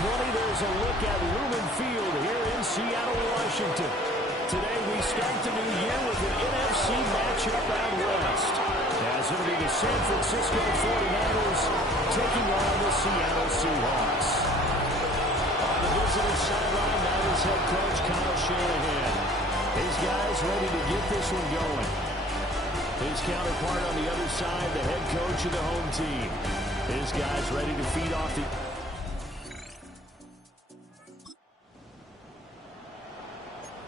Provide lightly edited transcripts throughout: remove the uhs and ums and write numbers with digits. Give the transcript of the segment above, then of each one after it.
there's a look at Lumen Field here in Seattle, Washington. Today we start the new year with an NFC matchup out west, as it'll be the San Francisco 49ers taking on the Seattle Seahawks. On the visiting sideline, now is head coach Kyle Shanahan. His guys ready to get this one going. His counterpart on the other side, the head coach of the home team. His guys ready to feed off the...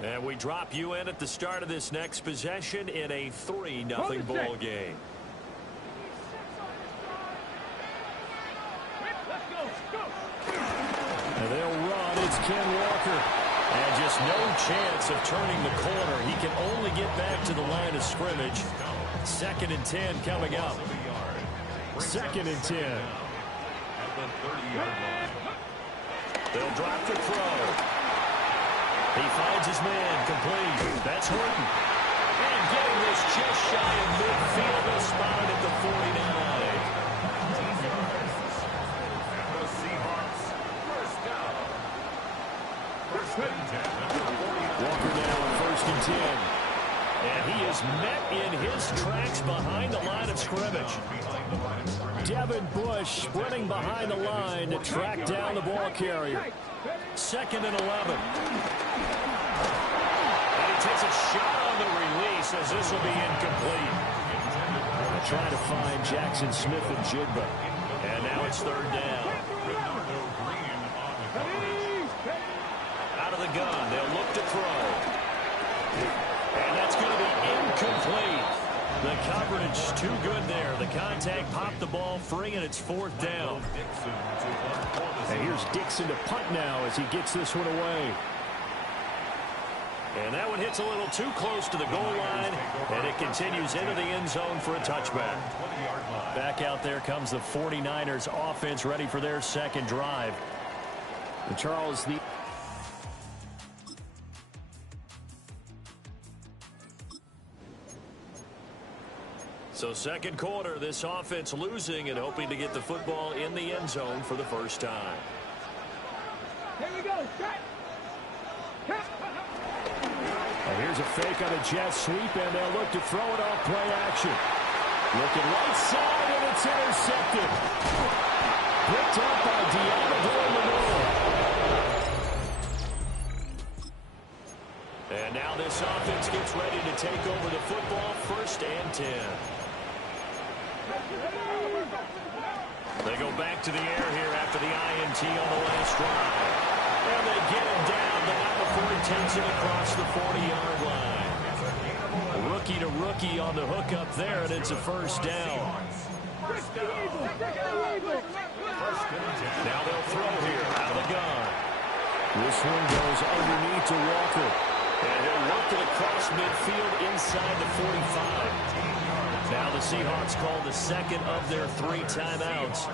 And we drop you in at the start of this next possession in a 3-0 ball game. And they'll run. It's Ken Walker. And just no chance of turning the corner. He can only get back to the line of scrimmage. 2nd and 10 coming up. 2nd and 10. They'll drop the throw. He finds his man, complete. That's Horton. And getting this just shy of midfield, they'll spot it at the 49. The Seahawks, first down. Walker now on 1st and 10. And he is met in his tracks behind the line of scrimmage. Devin Bush sprinting behind the line to track down the ball carrier. 2nd and 11. And he takes a shot on the release as this will be incomplete. They'll try to find Jackson Smith and Jigba. And now it's 3rd down. Out of the gun, they'll look to throw. And that's going to be incomplete. The coverage too good there. The contact popped the ball free, and it's 4th down. And here's Dixon to punt now as he gets this one away. And that one hits a little too close to the goal line, and it continues into the end zone for a touchback. Back out there comes the 49ers offense ready for their 2nd drive. And Charles, the... So 2nd quarter, this offense losing and hoping to get the football in the end zone for the first time. Here we go. And here's a fake on a jet sweep, and they'll look to throw it off play action. Looking right side, and it's intercepted. Picked up by Deontay Lenore. And now this offense gets ready to take over the football, 1st and 10. They go back to the air here after the INT on the last drive. And they get him down, but not before he takes it across the 40-yard line. Rookie to rookie on the hook up there, and it's a 1st down. Now they'll throw here out of the gun. This one goes underneath to Walker. And he'll work it across midfield inside the 45. Now the Seahawks call the 2nd of their 3 timeouts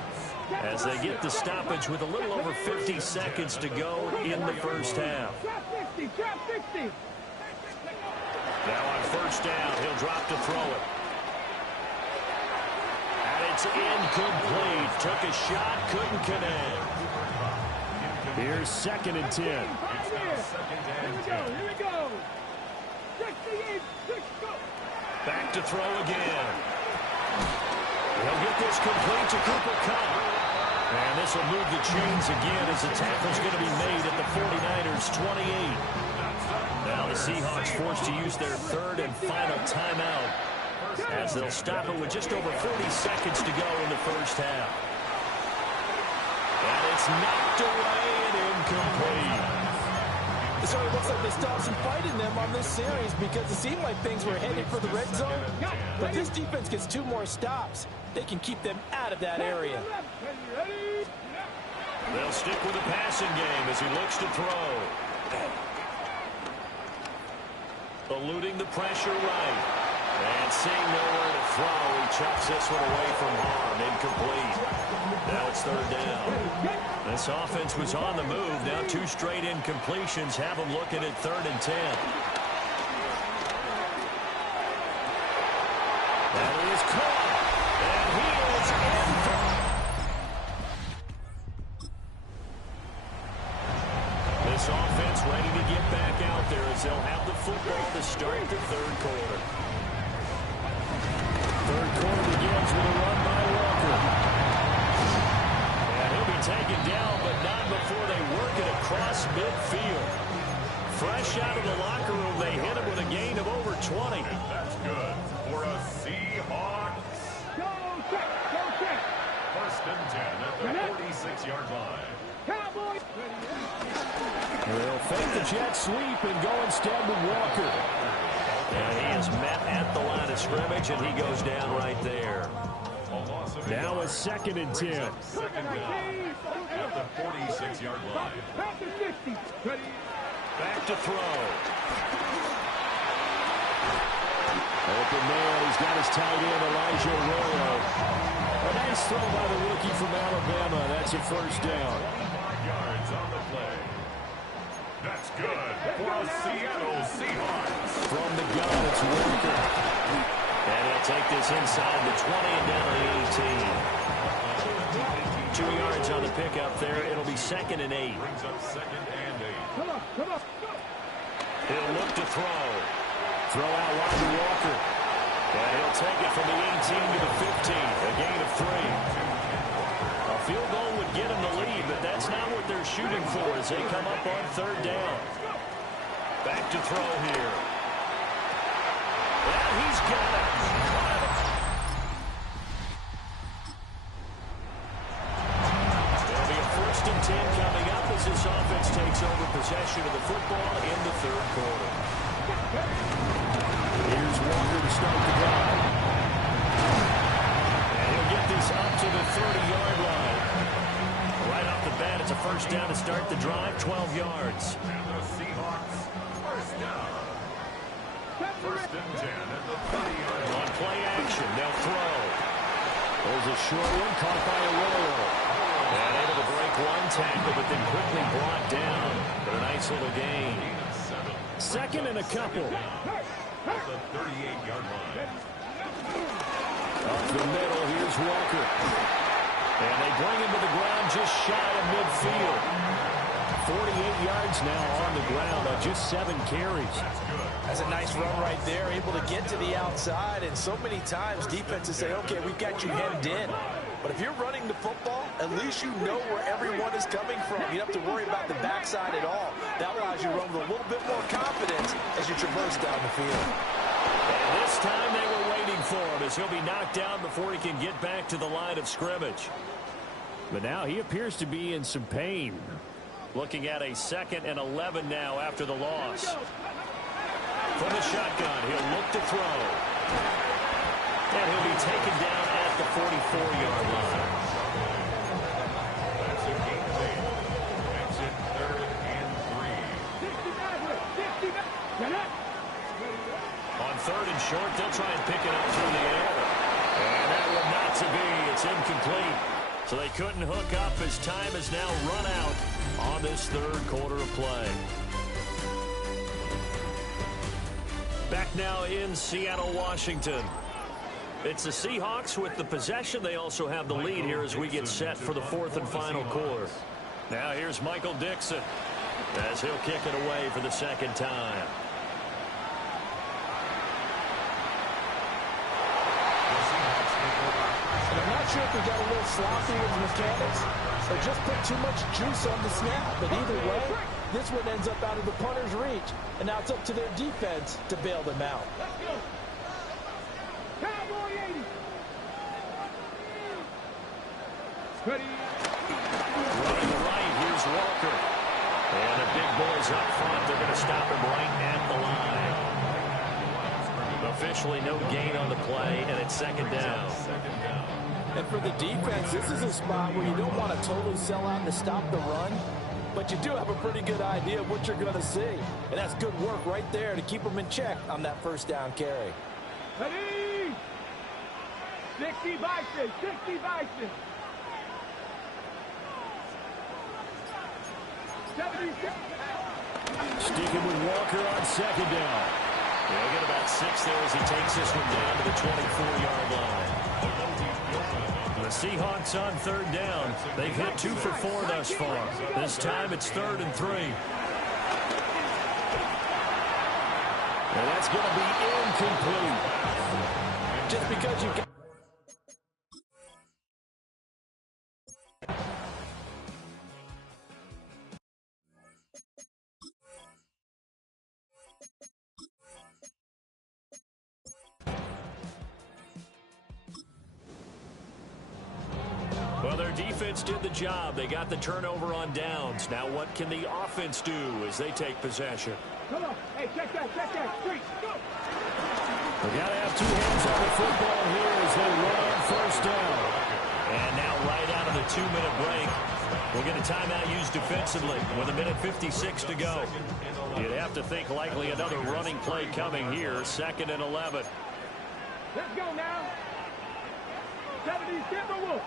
as they get the stoppage with a little over 50 seconds to go in the 1st half. Now on 1st down, he'll drop to throw it. And it's incomplete. Took a shot, couldn't connect. Here's 2nd and 10. Here we go. Back to throw again. He'll get this complete to Cooper Kupp. And this will move the chains again as the tackle's going to be made at the 49ers' 28. Now the Seahawks forced to use their 3rd and final timeout as they'll stop it with just over 40 seconds to go in the 1st half. And it's knocked away and incomplete. So it looks like they stopped some fight in them on this series because it seemed like things were headed for the red zone. But this defense gets 2 more stops. They can keep them out of that area. They'll stick with the passing game as he looks to throw. Eluding the pressure right. And seeing nowhere to throw, he chucks this one away from harm. Incomplete. Now it's 3rd down. This offense was on the move. Now 2 straight incompletions have them looking at 3rd and 10. And he is caught. And he is in for... across midfield. Fresh out of the locker room, they hit him with a gain of over 20. And that's good for a Seahawks. Go check, go check. First and 10 at the 46-yard line. Cowboys. They'll fake the jet sweep and go instead with Walker. And he is met at the line of scrimmage, and he goes down right there. Now a second and 10. Second down at the 46-yard line. Back to 50. Ready. Back to throw. Open man, he's got his tight end, Elijah Arroyo. A nice throw by the rookie from Alabama. That's a first down. 5 yards on the play. That's good for a Seattle Seahawks. From the gun, it's Walker. And he'll take this inside the 20 and down to the 18. 2 yards on the pickup there. It'll be second and 8. Brings up second and 8. Come on, come on. He'll look to throw. Throw out wide to Walker. And he'll take it from the 18 to the 15. A gain of 3. A field goal would get him the lead, but that's not what they're shooting for as they come up on third down. Back to throw here. And he's got it. There'll be a first and 10 coming up as this offense takes over possession of the football in the third quarter. Here's Walker to start the drive. And he'll get this up to the 30-yard line. Right off the bat, it's a first down to start the drive, 12 yards. And the Seahawks, first down. First and 10 at the 30-yard line. On play action, they'll throw. There's a short one caught by Arroyo. And able to break one tackle, but then quickly brought down. But a nice little gain. Second and a couple. At the 38-yard line. Up the middle, here's Walker. And they bring him to the ground just shy of midfield. 48 yards now on the ground on just 7 carries. That's a nice run right there, able to get to the outside, and so many times defenses say, okay, we've got you hemmed in. But if you're running the football, at least you know where everyone is coming from. You don't have to worry about the backside at all. That allows you to run with a little bit more confidence as you traverse down the field. And this time they were waiting for him as he'll be knocked down before he can get back to the line of scrimmage. But now he appears to be in some pain. Looking at a second and 11 now after the loss. From the shotgun, he'll look to throw. And he'll be taken down at the 44-yard line. That's a gain of 8. Makes it third and 3. On third and short, they'll try and pick it up through the air. And that one not to be. It's incomplete. So they couldn't hook up as time has now run out on this third quarter of play. Back now in Seattle, Washington. It's the Seahawks with the possession. They also have the lead here as we get set for the fourth and final quarter. Now here's Michael Dixon as he'll kick it away for the second time. And I'm not sure if he got a little sloppy with the mechanics or just put too much juice on the snap. But either way, this one ends up out of the punter's reach. And now it's up to their defense to bail them out. Let's go. Cowboy 80. Ready. Running right, here's Walker. And the big boys up front. They're going to stop him right at the line. Officially no gain on the play, and it's second down. And for the defense, this is a spot where you don't want to totally sell out to stop the run, but you do have a pretty good idea of what you're going to see. And that's good work right there to keep them in check on that first down carry. Ready. 60 Bison, 60 Bison. 76. Sticking with Walker on second down. He'll get about 6 there as he takes this one down to the 24-yard line. The Seahawks on third down. They've hit 2 for 4 thus far. This time it's 3rd and 3. And that's going to be incomplete. Just because you got defense did the job. They got the turnover on downs. Now what can the offense do as they take possession? Come on. Hey, check that. Straight. Go. They got to have two hands on the football here as they run on first down. And now right out of the 2-minute break, we'll get a timeout used defensively with 1:56 to go. You'd have to think likely another running play coming here. 2nd and 11. Let's go now. 70 Timberwolves.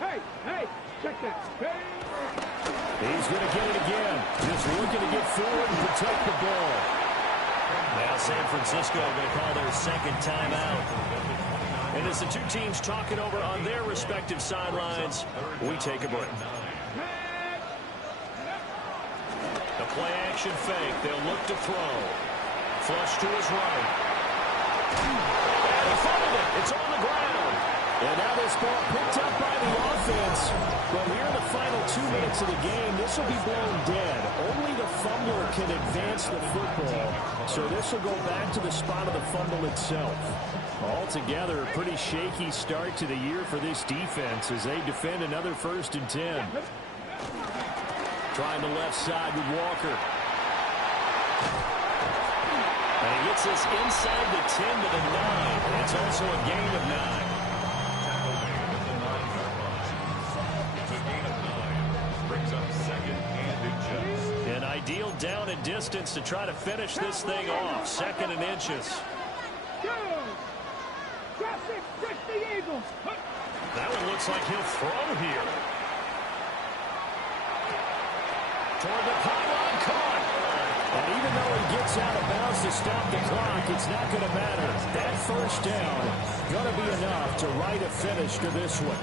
Hey, check that. Hey. He's going to get it again. Just looking to get forward and protect the ball. Now San Francisco going to call their second timeout. And as the two teams talking over on their respective sidelines, we take a break. The play action fake. They'll look to throw. Flush to his right. And he fumbled it. It's on the ground. And now this ball picked up by the offense. But here in the final 2 minutes of the game, this will be blown dead. Only the fumbler can advance the football. So this will go back to the spot of the fumble itself. Altogether, a pretty shaky start to the year for this defense as they defend another 1st and 10. Trying the left side with Walker. And he gets this inside the 10 to the 9. It's also a gain of 9. An ideal down and distance to try to finish this thing off. 2nd and inches. That one looks like he'll throw here. Toward the pylon, caught. And even though he gets out of bounds to stop the clock, it's not going to matter. That first down going to be enough to write a finish to this one.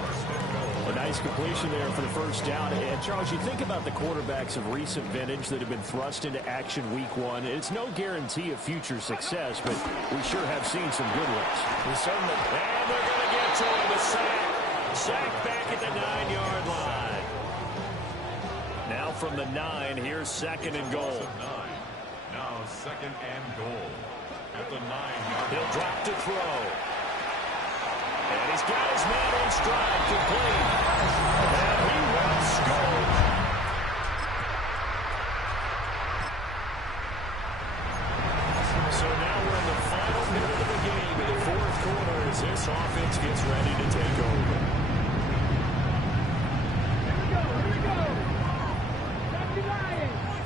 A nice completion there for the first down. And, Charles, you think about the quarterbacks of recent vintage that have been thrust into action week 1. It's no guarantee of future success, but we sure have seen some good ones. We certainly. And they're going to get to him. A sack. Sack back at the 9-yard line. Now from the 9, here's 2nd and goal. Now 2nd and goal. At the 9-yard line. He'll drop to throw. And he's got his man in stride, complete. And he will score. So now we're in the final minute of the game in the 4th quarter as this offense gets ready to take over. Here we go. That's the Lions.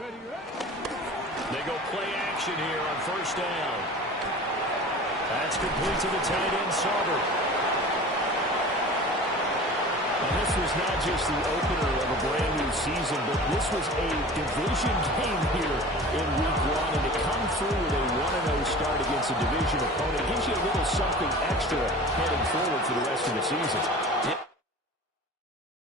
Ready. They go play action here on first down. That's complete to the tight end, Sauber. And this was not just the opener of a brand new season, but this was a division game here in week 1. And to come through with a 1-0 start against a division opponent gives you a little something extra heading forward for the rest of the season. Yeah,